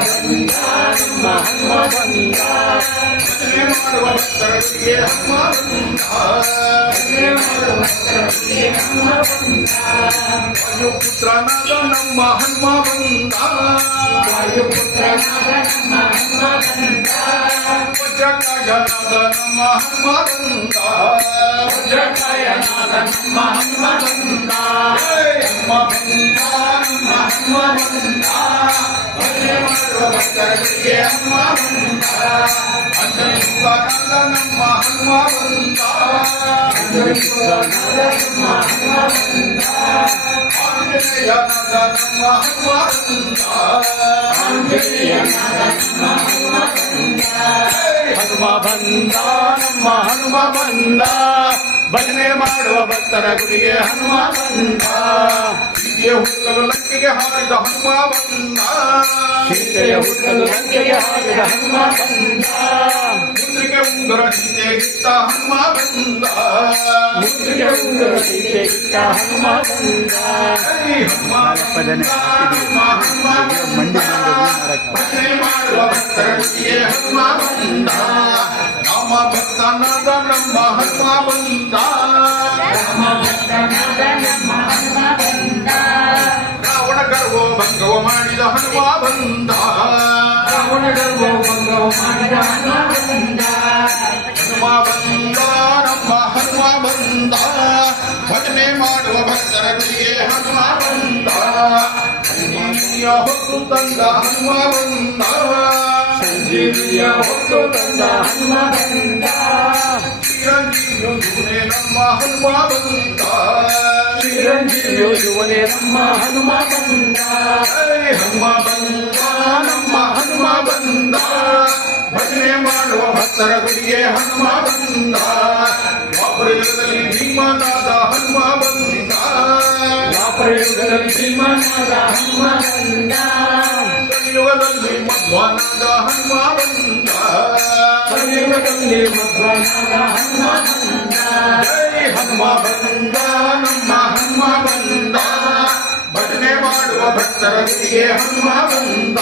ಬಂದ ನಮ್ಮ ಹನುಮ ಬಂದ ಭಜನೆ ಮಾಡುವ ಭಕ್ತರ ಗುಡಿಗೆ ಹನುಮ ಬಂದ ಭಜನೆ ಮಾಡುವ ಭಕ್ತರ ಗುಡಿಗೆ ಹನುಮ ಬಂದ ವಾಯುಪುತ್ರನಾದ ನಮ್ಮ ಹನುಮ ಬಂದ ವಾಯುಪುತ್ರನಾದ ನಮ್ಮ ಹನುಮ ಬಂದ ವಜ್ರಕಾಯನಾದ ನಮ್ಮ ಹನುಮ ಬಂದ ವಜ್ರಕಾಯನಾದ ನಮ್ಮ ಹನುಮ ಬಂದ ಹನುಮ ಬಂದ ನಮ್ಮ ಹನುಮ ಬಂದ ಭಜನೆ ಮಾಡುವ ಭಕ್ತರ ಗುಡಿಗೆ ಹನುಮ ಬಂದ ಅಂಜನಿಸುತ್ತಾನಂದ ನಮ್ಮ ಹನುಮ ಬಂದ ಅಂಜನಿಸುತ್ತಾನಂದ ನಮ್ಮ ಹನುಮ ಬಂದ ಆಂಜನೇಯನಾದ ನಮ್ಮ ಹನುಮ ಬಂದ ಆಂಜನೇಯನಾದ ನಮ್ಮ ಹನುಮ ಬಂದ ಹನುಮ ಬಂದ ನಮ್ಮ ಹನುಮ ಬಂದ ಭಜನೆ ಮಾಡುವ ಭಕ್ತರ ಗುಡಿಗೆ ಹನುಮ ಬಂದ ಸೀತೆಯ ಹುಟ್ಟಲು ಲಂಕೆಗೆ ಹಾರಿದ ಹನುಮ ಬಂದ ಸೀತೆಯ ಹುಟ್ಟಲು ಲಂಕೆಗೆ ಹಾರಿದ ಹನುಮ ಬಂದ ಮುದ್ರಿಗೆ ಉಂಗುರ ಸೀತೆಗಿತ್ತ ಹನುಮ ಬಂದ ಮುದ್ರಿಗೆ ಉಂಗುರ ಸೀತೆಗಿತ್ತ ಹನುಮ ಬಂದ ಹನುಮ ಭಜನೆ ಮಾಡುವ ಭಕ್ತರ ಗುಡಿಗೆ ಹನುಮ ಬಂದ ರಾಮ ಭಕ್ತನಾದ ನಮ್ಮ ಹನುಮ ಬಂದ ರಾಮ ಭಕ್ತನಾದ ನಮ್ಮ ಹನುಮ ಬಂದ ರಾವಣ ಗರ್ವ ಭಂಗವ ಮಾಡಿದ ಹನುಮ ಬಂದ ರಾವಣ ಗರ್ವ ಭಂಗವ ಮಾಡಿದ ಹನುಮ ಬಂದ ಹನುಮ ಬಂದ ನಮ್ಮ ಹನುಮ ಬಂದ ಭಜನೆ ಮಾಡುವ ಭಕ್ತರ ಗುಡಿಗೆ ಹನುಮ ಬಂದ ಸಂಜೀವಿಯ ಹೊತ್ತು ತಂದ ಹನುಮ ಬಂದ ಸಂಜೀವಿಯ ಹೊತ್ತು ತಂದ ಹನುಮ ಬಂದ ಚಿರಂಜೀವಿಯುವನೇ ನಮ್ಮ ಹನುಮ ಬಂದ ಚಿರಂಜೀವಿಯುವನೇ ನಮ್ಮ ಹನುಮ ಬಂದ ಹನುಮ ಬಂದ ನಮ್ಮ ಹನುಮ ಬಂದ ಭಜನೆ ಮಾಡುವ ಭಕ್ತರ ಗುಡಿಗೆ ಹನುಮ ಬಂದ ದ್ವಾಪರಯುಗದಲ್ಲಿ ಭೀಮನಾದ ಹನುಮ ಬಂದ ದ್ವಾಪರಯುಗದಲ್ಲಿ ಭೀಮನಾದ ಹನುಮ ಬಂದ ಕಲಿಯುಗದಲ್ಲಿ ಮಧ್ವನಾದ ಹನುಮ ಬಂದ ಕಲಿಯುಗದಲ್ಲಿ ಮಧ್ವನಾದ ಹನುಮ ಬಂದ ಜೈ ಹನುಮ ಬಂದ ನಮ್ಮ ಹನುಮ ಬಂದ ಭಜನೆ ಮಾಡುವ ಭಕ್ತರ ಗುಡಿಗೆ ಹನುಮ ಬಂದ